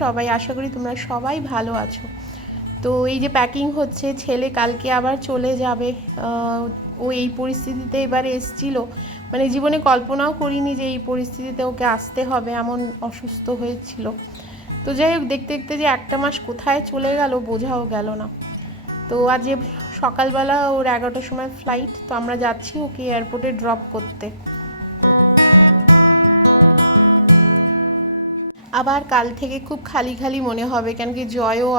সবাই? আশা করি তোমরা সবাই ভালো আছো। তো এই যে প্যাকিং হচ্ছে, ছেলে কালকে আবার চলে যাবে। ও এই পরিস্থিতিতে এবারে এসেছিলো, মানে জীবনে কল্পনাও করিনি যে এই পরিস্থিতিতে ওকে আসতে হবে, এমন অসুস্থ হয়েছিল। তো যাই হোক, দেখতে দেখতে যে একটা মাস কোথায় চলে গেল বোঝাও গেল না। তো আজ সকালবেলা ওর 11টার সময় ফ্লাইট, তো আমরা যাচ্ছি ওকে এয়ারপোর্টে ড্রপ করতে। আবার কাল থেকে খুব খালি খালি মনে হবে, কেন কি জয়ও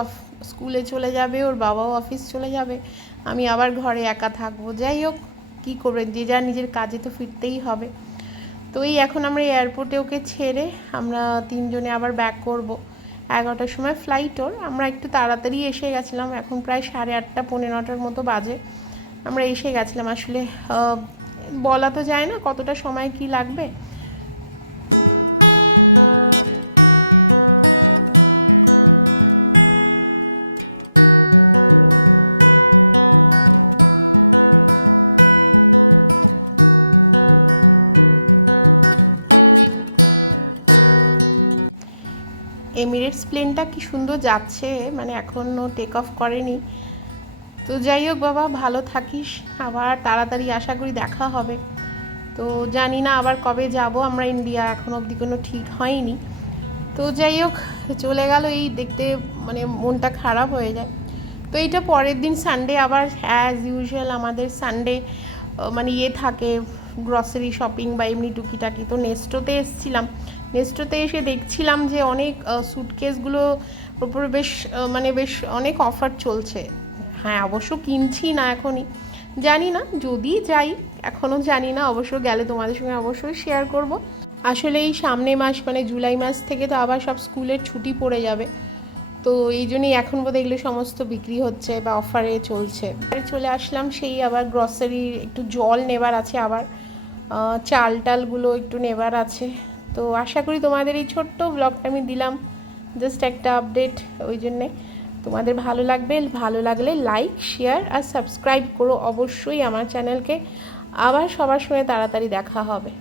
স্কুলে চলে যাবে, ওর বাবাও অফিস চলে যাবে, আমি আবার ঘরে একা থাকবো। যাই হোক, কী করবে, যে যার নিজের কাজে তো ফিরতেই হবে। তো এই এখন আমরা এয়ারপোর্টে ওকে ছেড়ে আমরা তিনজনে আবার ব্যাক করব। 11টার সময় ফ্লাইট ওর। আমরা একটু তাড়াতাড়ি এসে গেছিলাম, এখন প্রায় 8:30 পৌনে 9টার মতো বাজে। আমরা এসে গেছিলাম। আসলে বলা তো যায় না কতটা সময় কি লাগবে। এমিরেটস প্লেনটা কি সুন্দর যাচ্ছে, মানে এখনও টেক অফ করেনি। তো যাই হোক বাবা, ভালো থাকিস, আবার তাড়াতাড়ি আশা করি দেখা হবে। তো জানি না আবার কবে যাব আমরা ইন্ডিয়া, এখন অবধি কোনো ঠিক হয়নি। তো যাই হোক, চলে গেল, এই দেখতে মানে মনটা খারাপ হয়ে যায়। তো এইটা পরের দিন সানডে আবার অ্যাজ ইউজুয়াল আমাদের সানডে মানে থাকে গ্রসারি শপিং বা এমনি টুকিটাকি। তো নেস্টোতে এসেছিলাম, নেস্টোতে এসে দেখছিলাম যে অনেক স্যুটকেসগুলোর ওপরে বেশ অনেক অফার চলছে। হ্যাঁ, অবশ্য কিনছি না এখনই, জানি না যদি যাই, এখনও জানি না, অবশ্য গেলে তোমাদের সঙ্গে অবশ্যই শেয়ার করব। আসলে এই সামনে মাস মানে জুলাই মাস থেকে তো আবার সব স্কুলের ছুটি পড়ে যাবে, তো এই জন্যই এখন বোধহয় এগুলো সমস্ত বিক্রি হচ্ছে বা অফারে চলছে। চলে আসলাম, সেই আবার গ্রসারি একটু জল নেবার আছে, আবার চাল টালগুলো একটু নেবার আছে। তো আশা করি তোমাদের এই ছোট্ট ব্লগটা আমি দিলাম জাস্ট একটা আপডেট, ওই জন্যে তোমাদের ভালো লাগবে। ভালো লাগলে লাইক, শেয়ার আর সাবস্ক্রাইব করো অবশ্যই আমার চ্যানেলকে। আবার সবার সঙ্গে তাড়াতাড়ি দেখা হবে।